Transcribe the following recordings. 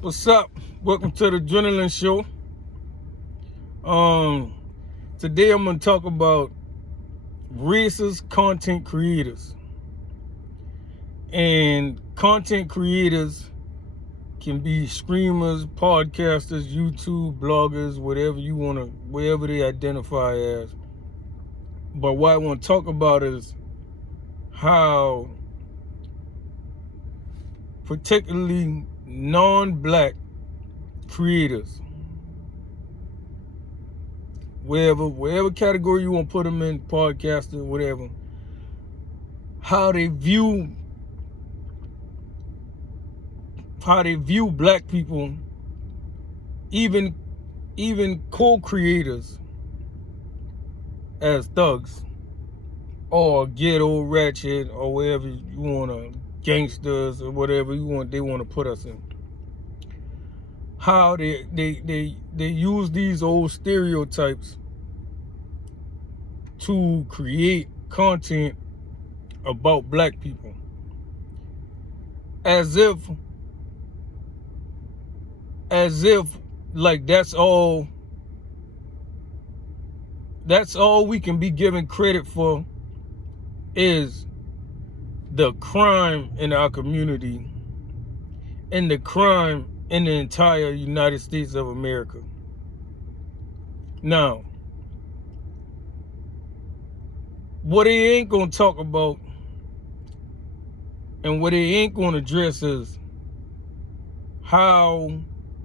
What's up? Welcome to the Adrenaline Show. Today I'm gonna talk about racist content creators. And content creators can be streamers, podcasters, YouTube, bloggers, whatever they identify as. But what I want to talk about is how particularly non-black creators, wherever category you want to put them in, podcaster, whatever, how they view black people, even co-creators, as thugs or ghetto ratchet or wherever you want to, gangsters or whatever they want to put us in. How they use these old stereotypes to create content about black people as if like that's all we can be given credit for is the crime in our community and the crime in the entire United States of America. Now, what they ain't gonna talk about and what they ain't gonna address is how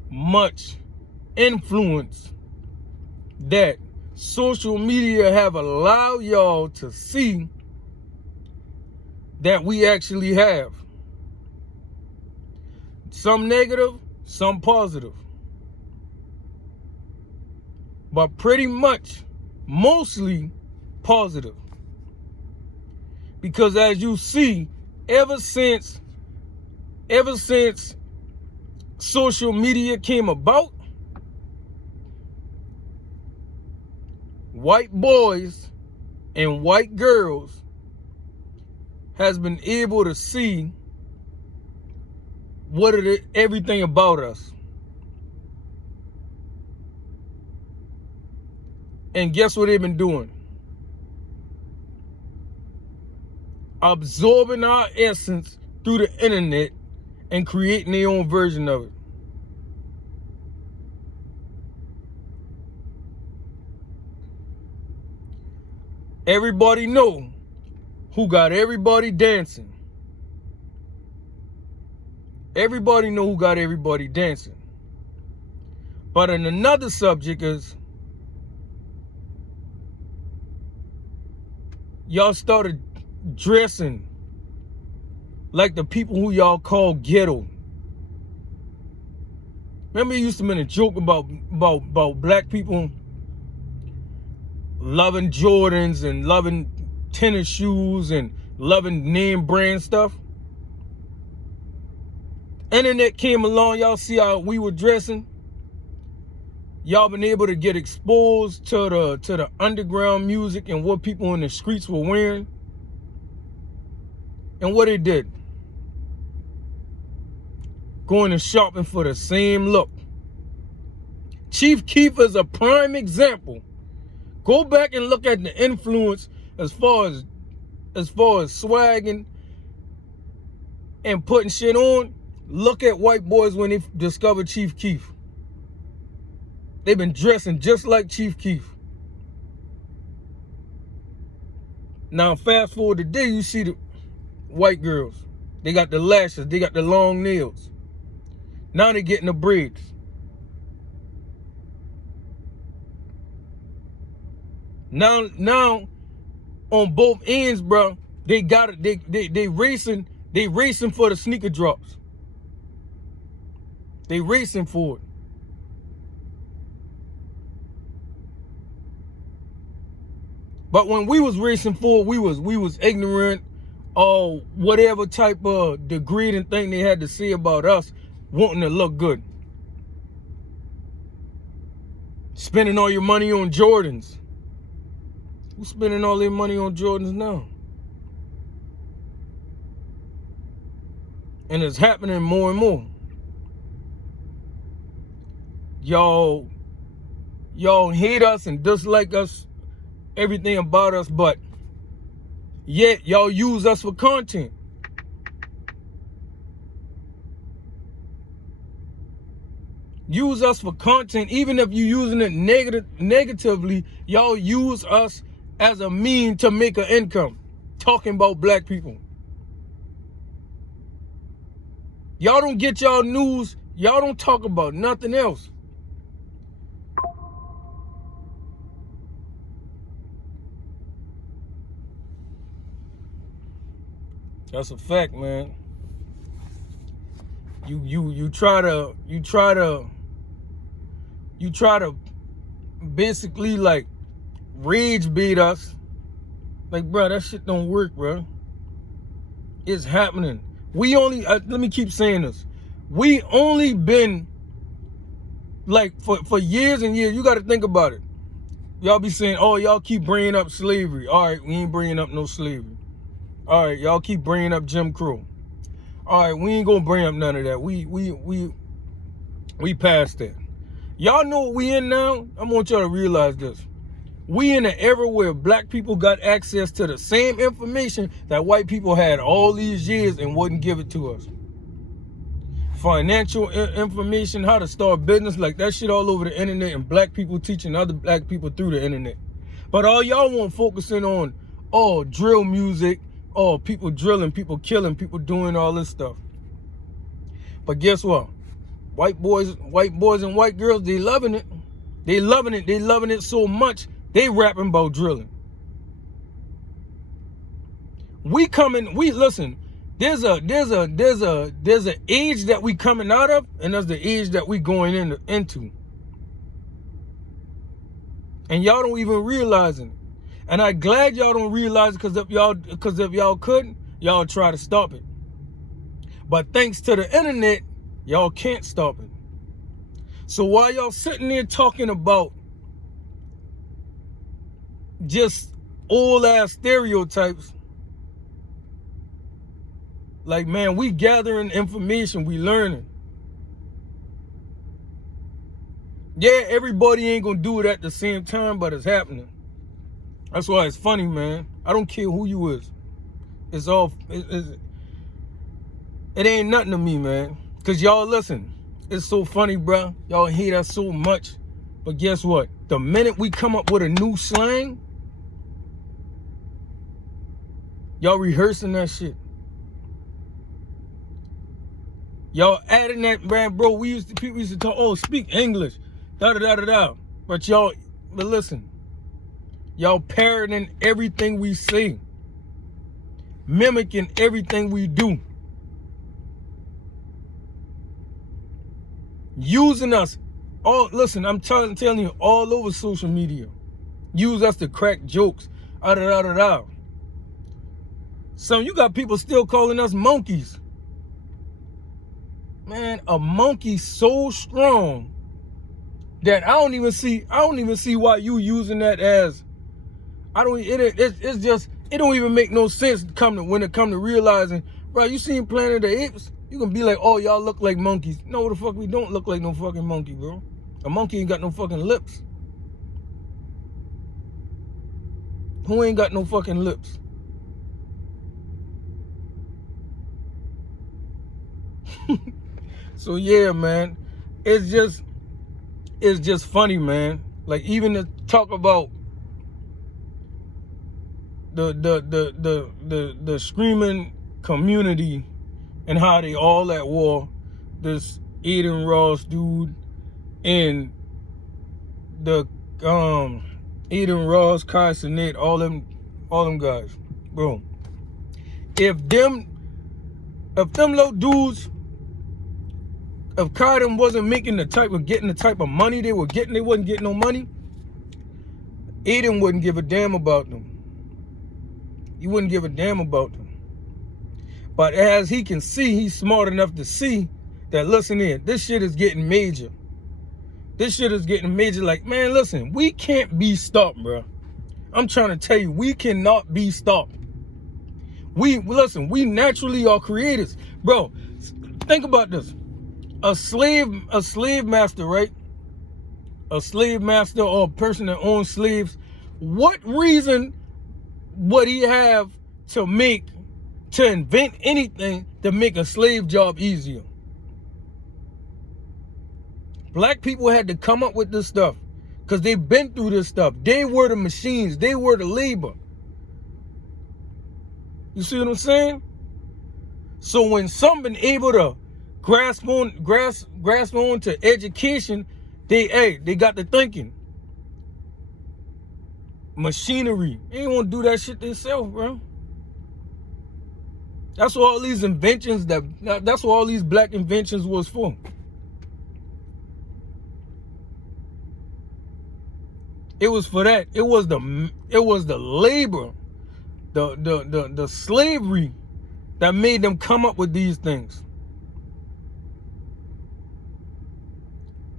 much influence that social media have allowed y'all to see that we actually have. Some negative, some positive. But pretty much, mostly positive. Because as you see, ever since social media came about, white boys and white girls has been able to see everything about us. And guess what they've been doing? Absorbing our essence through the internet and creating their own version of it. Everybody know who got everybody dancing. Everybody know who got everybody dancing. But in another subject is, y'all started dressing like the people who y'all call ghetto. Remember, it used to be a joke about black people loving Jordans and loving tennis shoes and loving name brand stuff. Internet came along, y'all see how we were dressing. Y'all been able to get exposed to the underground music and what people in the streets were wearing. And what they did, going and shopping for the same look. Chief Keef is a prime example. Go back and look at the influence as far as swagging and putting shit on. Look at white boys when they discovered Chief Keef. They've been dressing just like Chief Keef. Now fast forward today, you see the white girls. They got the lashes, they got the long nails. Now they're getting the braids. Now on both ends, bro, they got it. They racing for the sneaker drops. They racing for it. But when we was racing for it, we was ignorant of whatever type of degrading thing they had to say about us wanting to look good. Spending all your money on Jordans. Who's spending all their money on Jordans now? And it's happening more and more. y'all hate us and dislike us, everything about us, but yet y'all use us for content. Use us for content, even if you're using it negatively, y'all use us as a mean to make an income. Talking about black people. Y'all don't get y'all news, y'all don't talk about nothing else. That's a fact, man. You try to basically like rage bait us. Like, bro, that shit don't work, bro. It's happening. We only let me keep saying this. We only been like for years and years. You got to think about it. Y'all be saying, "Oh, y'all keep bringing up slavery." All right, we ain't bringing up no slavery. All right, y'all keep bringing up Jim Crow. All right, we ain't gonna bring up none of that. We passed that. Y'all know what we in now? I want y'all to realize this. We in an era where black people got access to the same information that white people had all these years and wouldn't give it to us. Financial information, how to start business, like that shit all over the internet, and black people teaching other black people through the internet. But all y'all want focusing on, oh, drill music, oh, people drilling, people killing, people doing all this stuff. But guess what? White boys and white girls, they loving it. They loving it. They loving it so much, they rapping about drilling. We listen, there's an age that we coming out of, and there's the age that we going into. And y'all don't even realize it. And I'm glad y'all don't realize it, because if y'all couldn't, y'all try to stop it. But thanks to the internet, y'all can't stop it. So while y'all sitting there talking about just old ass stereotypes, like, man, we gathering information, we learning. Yeah, everybody ain't gonna do it at the same time, but it's happening. That's why it's funny, man. I don't care who you is. It ain't nothing to me, man. Cause y'all listen, it's so funny, bro. Y'all hate us so much. But guess what? The minute we come up with a new slang, y'all rehearsing that shit. Y'all adding that, man, bro. People used to talk, oh, speak English, da-da-da-da-da. But listen, y'all parroting everything we say, mimicking everything we do, using us. Oh, listen, I'm telling you, all over social media, use us to crack jokes, da-da-da-da-da. You got people still calling us monkeys. Man, a monkey so strong that I don't even see why you using that as, it don't even make no sense when it come to realizing, bro, you seen Planet of the Apes, you can be like, oh, y'all look like monkeys. No, the fuck we don't look like no fucking monkey, bro. A monkey ain't got no fucking lips. Who ain't got no fucking lips? So yeah, man, it's just funny, man. Like, even to talk about the screaming community and how they all at war. This Adin Ross dude and the Adin Ross, Kai Cenat, all them guys, bro. If them little dudes, if Kai them wasn't getting the type of money they were getting, they wasn't getting no money, Adin wouldn't give a damn about them. He wouldn't give a damn about them. But as he can see, he's smart enough to see that, listen here, this shit is getting major. This shit is getting major. Like, man, listen, we can't be stopped, bro. I'm trying to tell you, we cannot be stopped. We naturally are creators. Bro, think about this. A slave master, right? a slave master or a person that owns slaves, what reason would he have to invent anything to make a slave job easier? Black people had to come up with this stuff because they've been through this stuff. They were the machines. They were the labor. You see what I'm saying? So when some been able to grasp on to education, they got to thinking. Machinery. They ain't want to do that shit themselves, bro. That's what all these inventions that's what all these black inventions was for. It was for that. It was the labor, the slavery that made them come up with these things.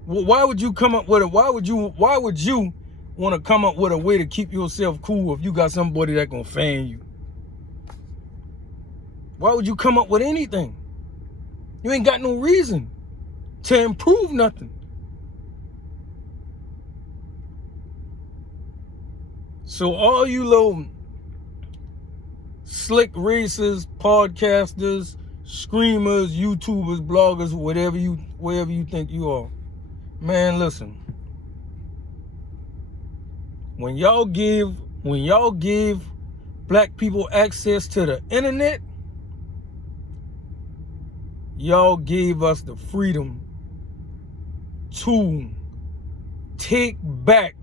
Well, why would you come up with it? Why would you want to come up with a way to keep yourself cool if you got somebody that gonna fan you? Why would you come up with anything? You ain't got no reason to improve nothing. So all you little slick racers, podcasters, screamers, YouTubers, bloggers, wherever you think you are, man, listen. When y'all give black people access to the internet, y'all gave us the freedom to take back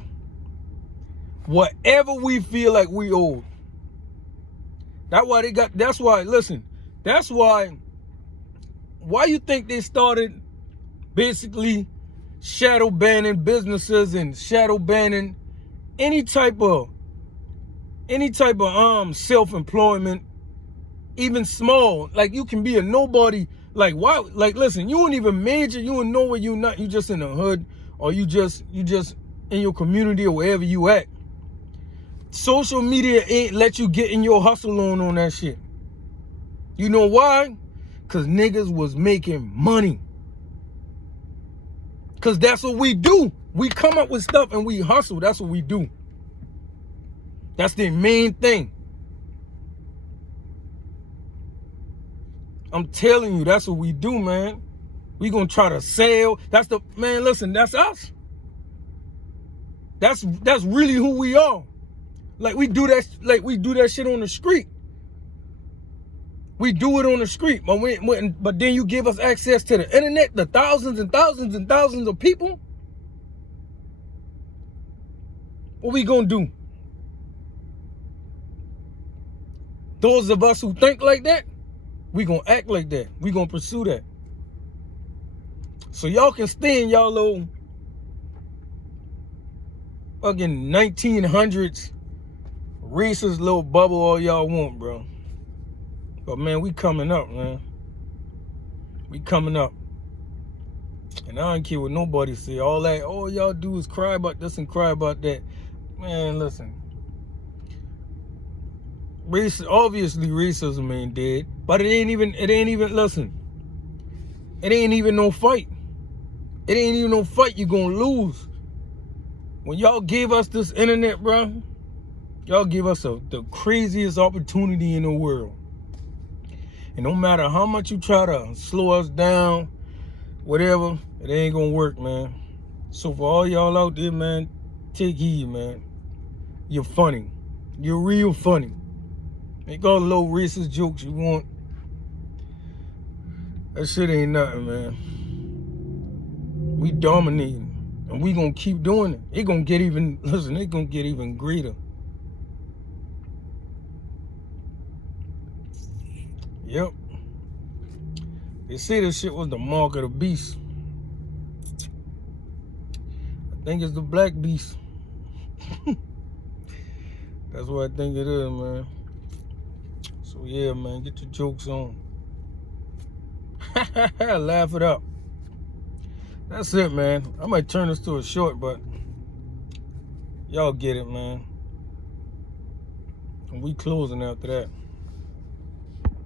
whatever we feel like we owe. That's why you think they started basically shadow banning businesses and shadow banning any type of self-employment, even small. Like, you can be a nobody. Like, why? Like, listen, you don't even major, you don't know where you not, you just in the hood, or you just in your community or wherever you at. Social media ain't let you get in your hustle on that shit. You know why? Because niggas was making money. Because that's what we do. We come up with stuff and we hustle. That's what we do. That's the main thing. I'm telling you, that's what we do, man. We gonna try to sell. Man, listen, that's us. That's really who we are. Like, we do that shit on the street. We do it on the street. But then you give us access to the internet, the thousands and thousands and thousands of people. What we gonna do? Those of us who think like that, we gonna act like that. We gonna pursue that. So y'all can stay in y'all little fucking 1900s racist little bubble all y'all want, bro. But man, we coming up, man. We coming up. And I don't care what nobody say. All that, all y'all do is cry about this and cry about that. Man, listen. Obviously racism ain't dead. But it ain't even, listen. It ain't even no fight. It ain't even no fight you gonna lose. When y'all gave us this internet, bro, y'all give us the craziest opportunity in the world. And no matter how much you try to slow us down, whatever, it ain't gonna work, man. So for all y'all out there, man, take heed, man. You're funny. You're real funny. Make all the little racist jokes you want. That shit ain't nothing, man. We dominating. And we gonna keep doing it. It gonna get even, listen, it gonna get even greater. Yep. They say this shit was the mark of the beast. I think it's the black beast. That's what I think it is, man. So yeah, man, get your jokes on. Laugh it up. That's it, man. I might turn this to a short, but y'all get it, man. And we closing after that.